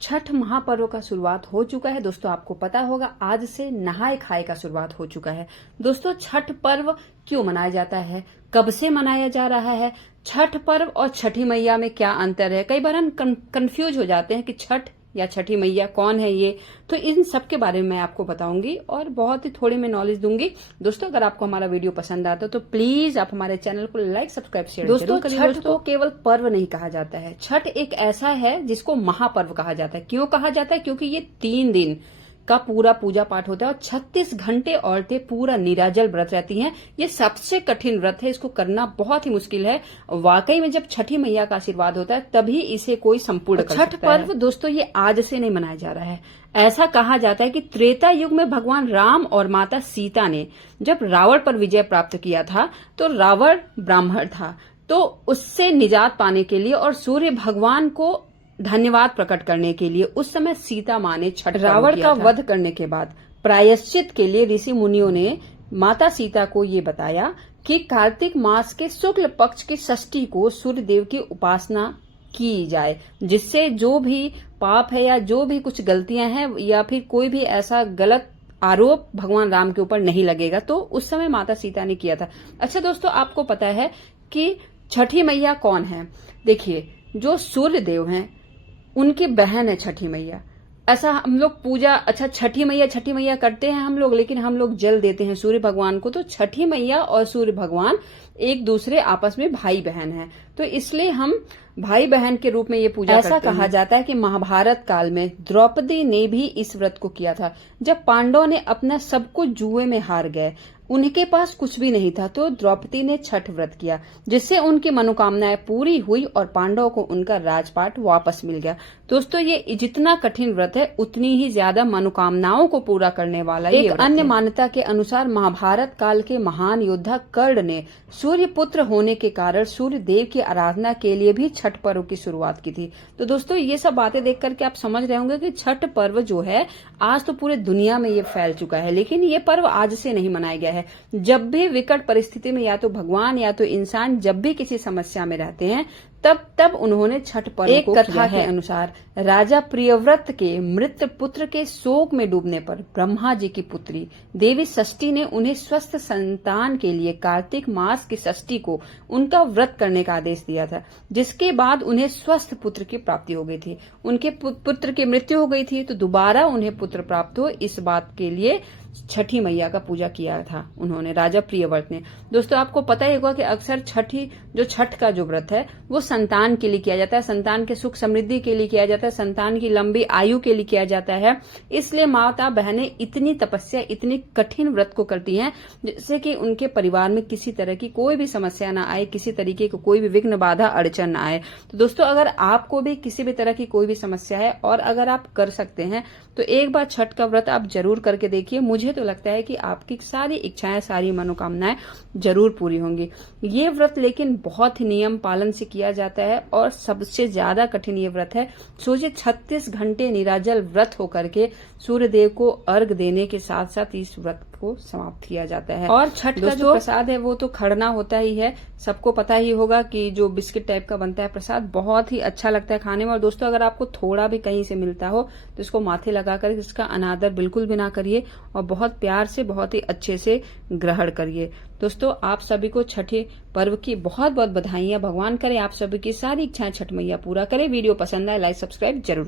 छठ महापर्व का शुरुआत हो चुका है। दोस्तों आपको पता होगा आज से नहाए खाए का शुरुआत हो चुका है। दोस्तों छठ पर्व क्यों मनाया जाता है, कब से मनाया जा रहा है, छठ पर्व और छठी मैया में क्या अंतर है। कई बार हम कंफ्यूज हो जाते हैं कि छठ या छठी मैया कौन है ये, तो इन सब के बारे में मैं आपको बताऊंगी और बहुत ही थोड़ी मैं नॉलेज दूंगी। दोस्तों अगर आपको हमारा वीडियो पसंद आता है तो प्लीज आप हमारे चैनल को लाइक सब्सक्राइब शेयर दोस्तों करिए। छठ को केवल पर्व नहीं कहा जाता है, छठ एक ऐसा है जिसको महापर्व कहा जाता है। क्यों कहा जाता है? क्योंकि ये 3 दिन का पूरा पूजा पाठ होता है और 36 घंटे औरतें पूरा निराजल व्रत रहती हैं। ये सबसे कठिन व्रत है, इसको करना बहुत ही मुश्किल है। वाकई में जब छठी मैया का आशीर्वाद होता है तभी इसे कोई संपूर्ण कर सकता है। छठ पर्व दोस्तों ये आज से नहीं मनाया जा रहा है। ऐसा कहा जाता है कि त्रेता युग में भगवान राम और माता सीता ने जब रावण पर विजय प्राप्त किया था तो रावण ब्राह्मण था, तो उससे निजात पाने के लिए और सूर्य भगवान को धन्यवाद प्रकट करने के लिए उस समय सीता माँ ने छठ रावण का वध करने के बाद प्रायश्चित के लिए ऋषि मुनियों ने माता सीता को ये बताया कि कार्तिक मास के शुक्ल पक्ष की षष्ठी को सूर्य देव की उपासना की जाए, जिससे जो भी पाप है या जो भी कुछ गलतियां हैं या फिर कोई भी ऐसा गलत आरोप भगवान राम के ऊपर नहीं लगेगा। तो उस समय माता सीता ने किया था। अच्छा दोस्तों आपको पता है कि छठी मैया कौन है? देखिए जो सूर्य देव हैं उनकी बहन है छठी मैया। ऐसा हम लोग पूजा, अच्छा छठी मैया करते हैं हम लोग, लेकिन हम लोग जल देते हैं सूर्य भगवान को। तो छठी मैया और सूर्य भगवान एक दूसरे आपस में भाई बहन हैं, तो इसलिए हम भाई बहन के रूप में ये पूजा करते हैं। ऐसा कहा जाता है कि महाभारत काल में द्रौपदी ने भी इस व्रत को किया था। जब पांडवों ने अपना सब कुछ जुए में हार गए, उनके पास कुछ भी नहीं था, तो द्रौपदी ने छठ व्रत किया, जिससे उनकी मनोकामनाएं पूरी हुई और पांडवों को उनका राजपाट वापस मिल गया। दोस्तों ये जितना कठिन व्रत है उतनी ही ज्यादा मनोकामनाओं को पूरा करने वाला एक अन्य मान्यता के अनुसार महाभारत काल के महान योद्धा कर्ण ने सूर्य पुत्र होने के कारण सूर्य देव की आराधना के लिए भी छठ पर्व की शुरुआत की थी। तो दोस्तों ये सब बातें देख करके आप समझ रहे होंगे कि छठ पर्व जो है आज तो पूरे दुनिया में ये फैल चुका है, लेकिन ये पर्व आज से नहीं मनाया गया है। जब भी विकट परिस्थिति में या तो भगवान या तो इंसान जब भी किसी समस्या में रहते हैं तब उन्होंने छठ पर्व को किया है। एक कथा के अनुसार राजा प्रियव्रत के मृत पुत्र के शोक में डूबने पर ब्रह्मा जी की पुत्री देवी षष्ठी ने उन्हें स्वस्थ संतान के लिए कार्तिक मास की षष्ठी को उनका व्रत करने का आदेश दिया था, जिसके बाद उन्हें स्वस्थ पुत्र की प्राप्ति हो गई थी। उनके पुत्र की मृत्यु हो गई थी तो दोबारा उन्हें पुत्र प्राप्त हो, इस बात के लिए छठी मैया का पूजा किया था उन्होंने, राजा प्रियव्रत ने। दोस्तों आपको पता ही होगा कि अक्सर छठ का जो व्रत है वो संतान के लिए किया जाता है, संतान के सुख समृद्धि के लिए किया जाता है, संतान की लंबी आयु के लिए किया जाता है। इसलिए माता बहनें इतनी तपस्या, इतनी कठिन व्रत को करती हैं जिससे कि उनके परिवार में किसी तरह की कोई भी समस्या ना आए, किसी तरीके को कोई भी विघ्न बाधा अड़चन ना आए। तो दोस्तों अगर आपको भी किसी भी तरह की कोई भी समस्या है और अगर आप कर सकते हैं तो एक बार छठ का व्रत आप जरूर करके देखिए। मुझे तो लगता है कि आपकी सारी इच्छाएं, सारी मनोकामनाएं जरूर पूरी होंगी। ये व्रत लेकिन बहुत ही नियम पालन से किया जाता है और सबसे ज्यादा कठिन ये व्रत है। सोचिए 36 घंटे निराजल व्रत होकर के सूर्य देव को अर्घ देने के साथ साथ इस व्रत को समाप्त किया जाता है। और छठ का जो प्रसाद है वो तो खरना होता ही है। सबको पता ही होगा कि जो बिस्किट टाइप का बनता है प्रसाद, बहुत ही अच्छा लगता है खाने में। और दोस्तों अगर आपको थोड़ा भी कहीं से मिलता हो तो इसको माथे लगाकर इसका अनादर बिल्कुल भी ना करिए और बहुत प्यार से, बहुत ही अच्छे से ग्रहण करिए। दोस्तों आप सभी को छठे पर्व की बहुत बहुत बधाइयां। भगवान करे आप सभी की सारी इच्छाएं छठ मैया पूरा करे। वीडियो पसंद आए लाइक सब्सक्राइब जरूर।